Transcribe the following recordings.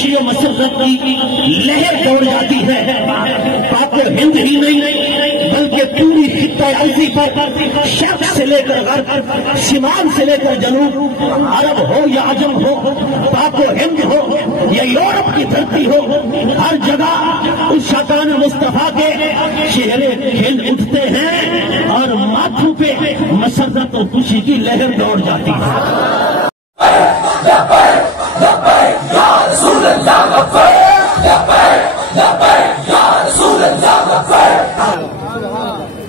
خوشی و مسرت کی لہر دوڑ جاتی ہے. پاک ہند ہی نہیں بلکہ پوری خطہ ارضی پر شرق سے لے کر غرب، شمال سے لے کر جنوب، عرب ہو یا عجم ہو، پاک و ہند ہو یا یورپ کی دھرتی ہو، ہر جگہ اس شاطان مصطفیٰ کے چہرے کھل اٹھتے ہیں اور ماتھوں پہ مسرت اور خوشی کی لہر دوڑ جاتی ہے.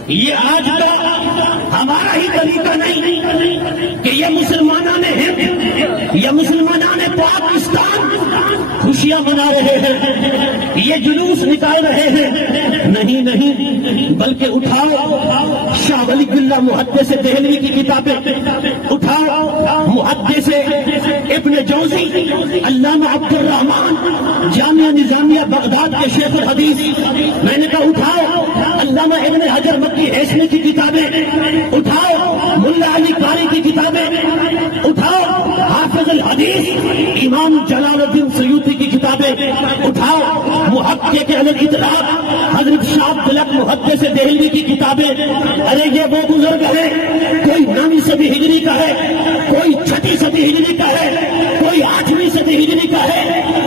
یہ آج کا ہمارا ہی طریقہ نہیں کہ یہ مسلمانان ہند یا مسلمانان پاکستان خوشیاں منا رہے ہیں، یہ جلوس نکال رہے ہیں. نہیں بلکہ اٹھاؤ شاہ ولی اللہ محدث دہلوی کی کتابیں، اٹھاؤ محدث ابن جوزی، علامہ عبد الرحمان جامعہ نظامیہ بغداد کے شیخ الحدیث. میں نے کہا اٹھاؤ علامہ ابن حجر مکی ہیثمی کی کتابیں، اٹھاؤ ملا علی قاری کی کتابیں، اٹھاؤ حافظ الحدیث امام جلال الدین سیوطی کی کتابیں، اٹھاؤ محقق علی الاطلاق حضرت شاہ عبد الحق محدث دہلوی کی کتابیں. ارے یہ وہ بزرگ ہے، کوئی 9ویں صدی ہجری کا ہے، کوئی 6ٹھی صدی ہجری کا ہے، کوئی 8ویں صدی ہجری کا ہے،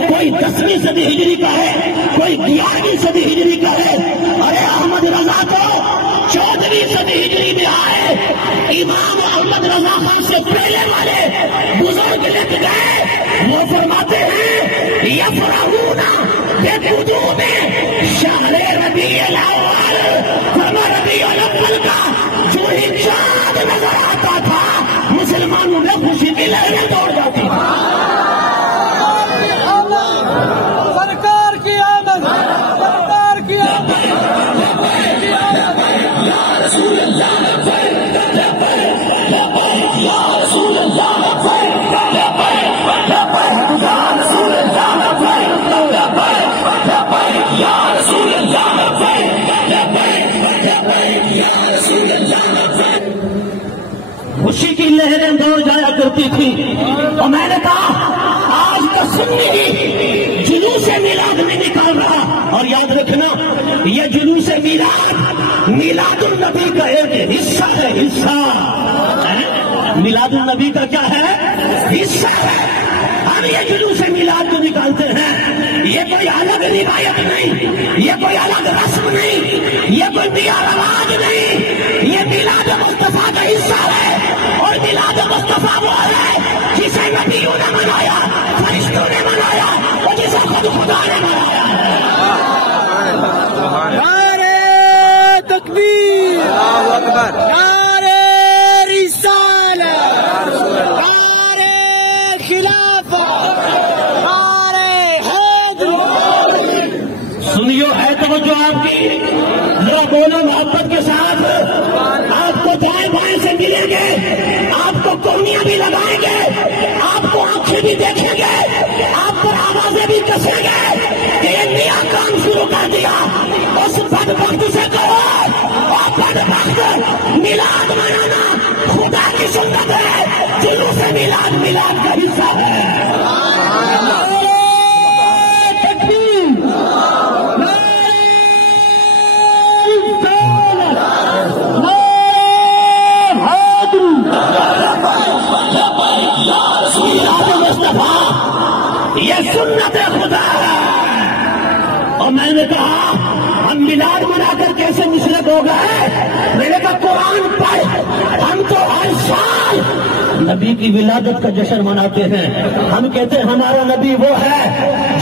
کوئی 10ویں صدی ہجری کا ہے، کوئی 11ویں صدی ہجری کا ہے. ارے احمد رضا تو 14ویں صدی ہجری میں آئے. امام احمد رضا خان سے پہلے والے بزرگ لکھ گئے، وہ فرماتے ہیں یفرحون بقدوم شہر ربیع الاول. ربیع الاول کا جو ہی چاند نظر آتا تھا مسلمانوں میں خوشی کی لہریں دوڑ جاتی تھی. سرکار کی آمد، سرکار کی آمد. خوشی کی لہریں دوڑ جایا کرتی تھی. اور میں نے کہا آج تو سنی جلوس میلاد میں نکال رہا. اور یاد رکھنا یہ جلوس میلاد النبی کا ایک حصہ ہے. حصہ میلاد النبی کا کیا ہے؟ حصہ ہے. ہم یہ جلوس میلاد کو نکالتے ہیں، یہ کوئی الگ روایت نہیں، یہ کوئی الگ رسم نہیں، یہ کوئی دیا رواج نہیں، یہ میلاد مصطفیٰ کا حصہ ہے. اور میلاد مصطفیٰ وہ ہے جسے نبیوں نے منایا، فرشتوں نے منایا اور جسے خود خدا نے منایا. نعرہ تکبیر، اللہ اکبر، نعرہ رسالت، نعرہ خلافت، نعرہ حیدری. سنیو ہے توجہ آپ کی، ذرا بولو محبت کے ساتھ. آپ کو دائیں بائیں سے ملیں گے، آپ کو کونیاں بھی لگائیں گے، آپ کو آنکھیں بھی دیکھیں گے، آپ پر آوازیں بھی کسیں گے کہ یہ نیا کام شروع کر دیا. اس بدبخت سے کہو اور بدبخت میلاد منانا خدا کی سنت ہے، جلوس میلاد میلاد کا حصہ ہے. یہ سنت خدا ہے. اور میں نے کہا ہم میلاد منا کر کیسے مشرک ہو گئے؟ میں نے کہا قرآن پڑھ. ہم تو ہر سال نبی کی ولادت کا جشن مناتے ہیں. ہم کہتے ہیں ہمارا نبی وہ ہے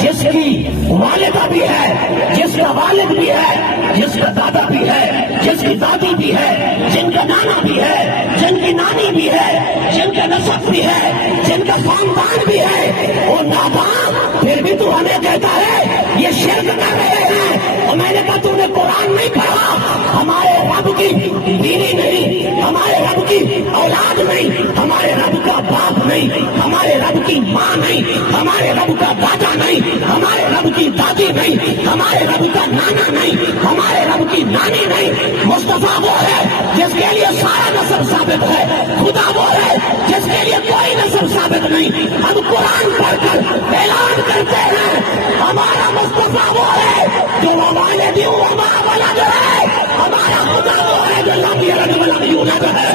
جس کی والدہ بھی ہے، جس کا والد بھی ہے، جس کا دادا بھی ہے، جس کی دادی بھی ہے، جن کا نانا بھی ہے، جن کی نانی بھی ہے، جن کا نسب بھی ہے، جن کا خاندان بھی ہے. وہ نادان پھر بھی تو ہمیں کہتا ہے یہ شرک کر رہے ہیں. اور میں نے کہا تو نے قرآن نہیں پڑھا. ہمارے رب کی بیوی نہیں، ہمارے رب کی اولاد نہیں، ہمارے رب کا باپ نہیں، ہمارے رب کی ماں نہیں، ہمارے رب کا دادا نہیں، ہمارے رب کی دادی نہیں، ہمارے رب کا نانا نہیں، ہمارے رب کی نانی نہیں. مصطفیٰ وہ ہے جس کے لیے سارا نسب ثابت ہے، خدا وہ ہے جس کے لیے کوئی نسب ثابت نہیں. ہم قرآن پڑھ کر اعلان کرتے ہیں بلند ہے.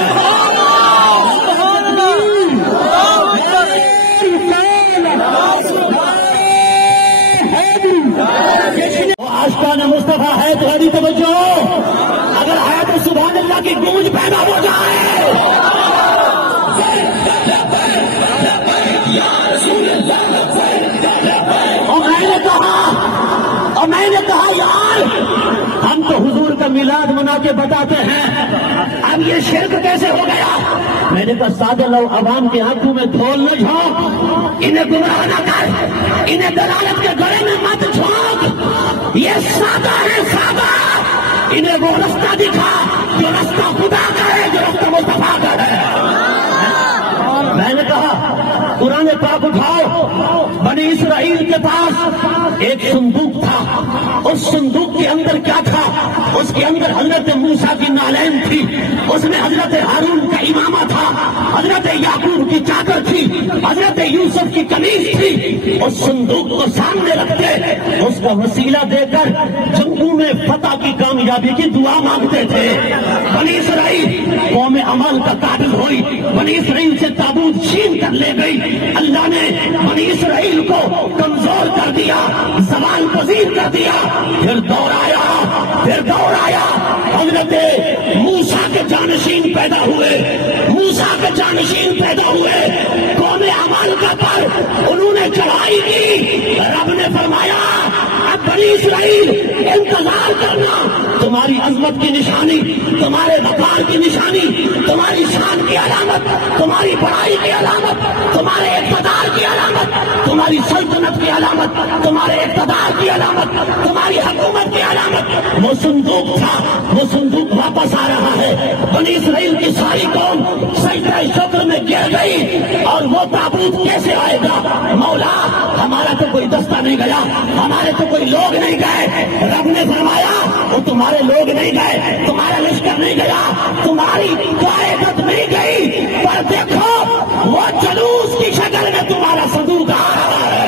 آشقان مصطفیٰ ہے تو ہری توجہ، اگر ہے تو سبحان اللہ کی گونج پیدا ہو جائے. اور میں نے کہا یار ہم تو حضور کا میلاد منا کے بتاتے ہیں، اب یہ شرک کیسے ہو گیا؟ میں نے کہا سادہ لو عوام کے آنکھوں میں دھول نہ جھونک، انہیں گمراہ نہ کر، انہیں دلالت کے گڑے میں مت جھونک. یہ سادہ ہے سادہ، انہیں وہ رستہ دکھا جو رستہ خدا کا ہے، جو رستہ مصطفیٰ کا ہے. میں نے کہا قرآن پاک اٹھاؤ. بنی اسرائیل کے پاس ایک صندوق تھا، اس صندوق کے اندر کیا تھا؟ اس کے اندر حضرت موسیٰ کی نالین تھی، اس میں حضرت ہارون کا امامہ تھا، حضرت یعقوب کی چادر تھی، حضرت یوسف کی قمیص تھی. اس صندوق کو سامنے رکھتے اس کا وسیلہ دے کر جنگوں میں فتح کی کامیابی کی دعا مانگتے تھے. بنی اسرائیل قوم عمل کا قابل ہوئی، بنی اسرائیل سے تابوت چھین کر لے گئی. اللہ نے بنی اسرائیل کو کمزور کر دیا، زوال پذیر کر دیا. پھر دور آیا حضرت موسیٰ کے جانشین پیدا ہوئے، موسیٰ کے جانشین پیدا ہوئے. قوم عمل کا پر انہوں نے چڑھائی کی. رب نے فرمایا اب بنی اسرائیل انتظار کرنا، تمہاری عظمت کی نشانی، تمہارے وقار کی نشانی، تمہاری شان کی علامت، تمہاری بڑائی کی علامت، تمہارے اقتدار کی علامت، تمہاری سلطنت کی علامت، تمہارے اقتدار کی علامت، تمہاری حکومت کی علامت وہ صندوق تھا. وہ صندوق واپس آ رہا ہے. بنی اسرائیل کی ساری قوم سجدہ شکر میں گر گئی. اور وہ تابوت کیسے آئے گا؟ مولا ہمارا تو کوئی دستہ نہیں گیا، ہمارے تو کوئی لوگ نہیں گئے. رب نے فرمایا وہ تمہارے لوگ نہیں گئے، تمہارا لشکر نہیں گیا، تمہاری قائدت نہیں گئی، پر دیکھو وہ جلوس کی شکل میں تمہارا صندوق آ رہا ہے.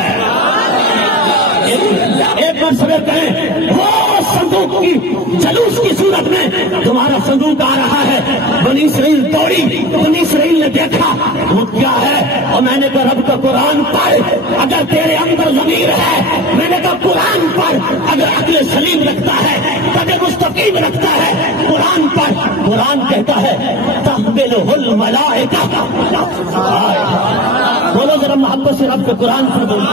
ایک بار سمجھ کریں، وہ صندوق کی جلوس کی صورت میں تمہارا صندوق آ رہا ہے. بنی اسرائیل دوڑی، بنی اسرائیل نے دیکھا وہ کیا ہے. اور میں نے کہا رب کا قرآن پڑھ اگر تیرے اندر ضمیر ہے. میں نے کہا قرآن پڑھ اگر عقل سلیم رکھتا ہے، قد مستقیم رکھتا ہے. قرآن پڑھ. قرآن کہتا ہے تحملہ الملائکہ. بولو ذرا محبت سے رب کے قرآن پر بولو.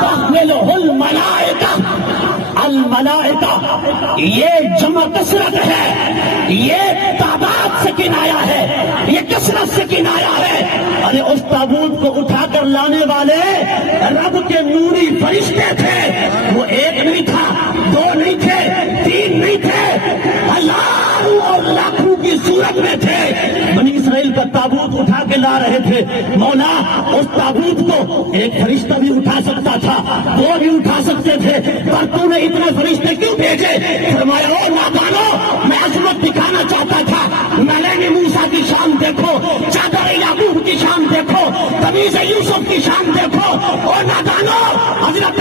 تحملہ الملائکہ. الملائکہ یہ جمع کثرت ہے، یہ تعداد سے کنایا ہے، یہ کثرت سے کنایا ہے. ارے اس تابوت کو اٹھا کر لانے والے رب کے نوری فرشتے تھے. وہ ایک نہیں تھا، دو نہیں تھے، تین نہیں تھے، ہزاروں اور لاکھوں کی صورت میں تھے. بنی اسرائیل کا تابوت اٹھا کے لا رہے تھے. مولا اس تابوت کو ایک فرشتہ بھی اٹھا سکتا تھا، وہ بھی اٹھا سکتے تھے، پر تو نے اتنے فرشتے کیوں بھیجے؟ فرمایا او نادانو، میں عظمت دکھانا چاہتا تھا. میں موسیٰ کی شان دیکھو، چادر یعقوب کی شان دیکھو، قمیص یوسف کی شان دیکھو. او نادانو، حضرت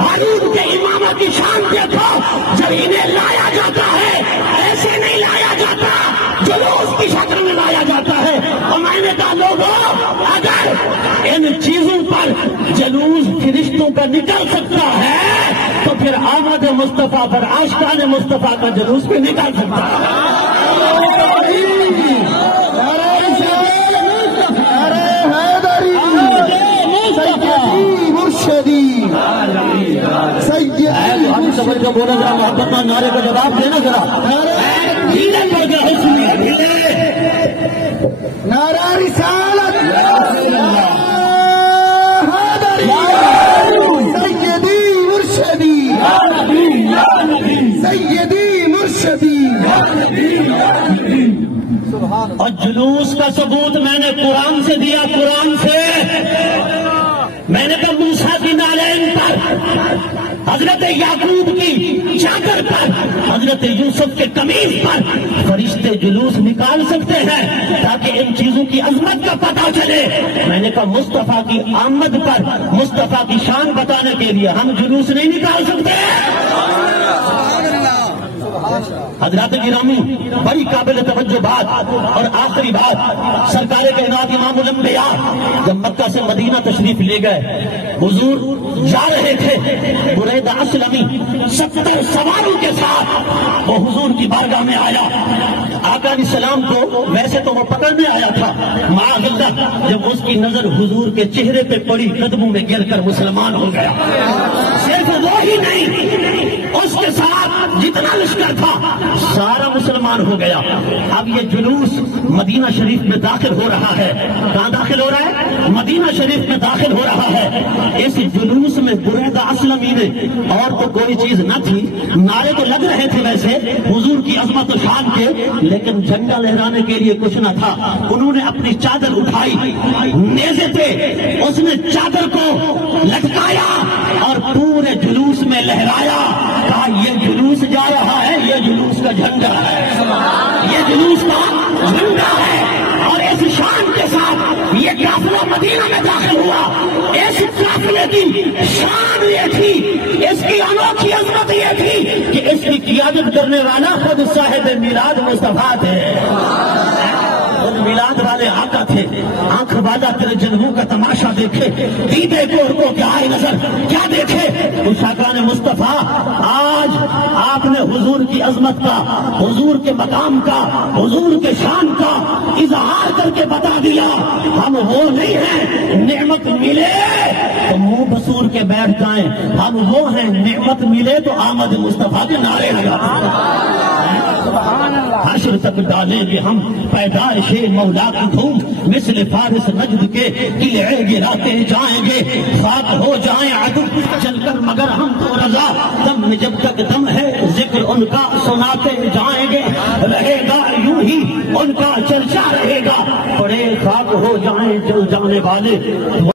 ہارون کے امامہ کی شان دیکھو. جب انہیں لایا جاتا ہے ایسے نہیں لایا جاتا، جلوس کی شکل میں لایا جاتا ہے. اور میں نے کہا لوگوں اگر ان چیزوں پر جلوس فرشتوں کا نکل سکتا ہے تو پھر آمد مصطفیٰ پر عاشقان مصطفیٰ کا جلوس بھی نکل سکتا ہے. جو بولا ذرا محبت کا نعرے کا جواب دینا ذرا. نعرہ رسالت سیدی مرشدی سیدی مرشدی. اور جلوس کا ثبوت میں نے قرآن سے دیا. قرآن سے میں نے کہا موسیٰ کی نالین پر، حضرت یعقوب کی چادر پر، حضرت یوسف کے قمیص پر فرشتے جلوس نکال سکتے ہیں تاکہ ان چیزوں کی عظمت کا پتہ چلے. میں نے کہا مصطفیٰ کی آمد پر، مصطفیٰ کی شان بتانے کے لیے ہم جلوس نہیں نکال سکتے. حضرات گرامی، بڑی قابل توجہ بات اور آخری بات، سرکار کائنات امام الانبیاء جب مکہ سے مدینہ تشریف لے گئے، حضور جا رہے تھے، بریدہ اسلمی 70 سواروں کے ساتھ وہ حضور کی بارگاہ میں آیا۔ آقا علیہ السلام کو ویسے تو وہ پکڑنے آیا تھا، معاذ اللہ جب اس کی نظر حضور کے چہرے پہ پڑی، قدموں میں گر کر مسلمان ہو گیا۔ صرف وہ ہی نہیں، اس کے ساتھ جتنا لشکر تھا سارا مسلمان ہو گیا۔ اب یہ جلوس مدینہ شریف میں داخل ہو رہا ہے۔ کہاں داخل ہو رہا ہے؟ مدینہ شریف میں داخل ہو رہا ہے۔ اس جلوس میں بریدہ اسلمی نے، اور تو کوئی چیز نہ تھی، نعرے تو لگ رہے تھے ویسے حضور کی عظمت و شان کے، لیکن جھنڈا لہرانے کے لیے کچھ نہ تھا۔ انہوں نے اپنی چادر اٹھائی، نیزے تھے، اس نے چادر کو لٹکایا اور پورے جلوس میں لہرایا، کہا یہ جلوس جا رہا ہے، یہ جلوس کا جھنڈا ہے، یہ جلوس کا جھنڈا ہے۔ اور اس شان کے ساتھ یہ قافلہ مدینہ میں داخل ہوا۔ اس قافلے کی شان یہ تھی، اس کی انوکھی عظمت یہ تھی کہ اس کی قیادت کرنے والا خود صاحب میلاد مصطفیٰ تھے، میلاد والے آقا تھے۔ آنکھ والا تیرے جنموں کا تماشا دیکھے، دیدے کو کیا آئے نظر، کیا دیکھے اس آقا نے مصطفیٰ۔ آج آپ نے حضور کی عظمت کا، حضور کے مقام کا، حضور کے شان کا اظہار کر کے بتا دیا۔ ہم وہ نہیں ہیں نعمت ملے تو منہ بسور کے بیٹھ جائیں، ہم وہ ہیں نعمت ملے تو آمد مصطفیٰ کے نعرے لگا۔ حشر تک ڈالیں گے ہم پیدائش مولا کی دھوم، مثل فارس نجد کے قلعے گراتے جائیں گے، خاک ہو جائیں عدو چل کر مگر ہم تو رضا، دم میں جب تک دم ہے ذکر ان کا سناتے جائیں گے، رہے گا یوں ہی ان کا چرچا رہے گا، بڑے خاک ہو جائیں جل جانے والے۔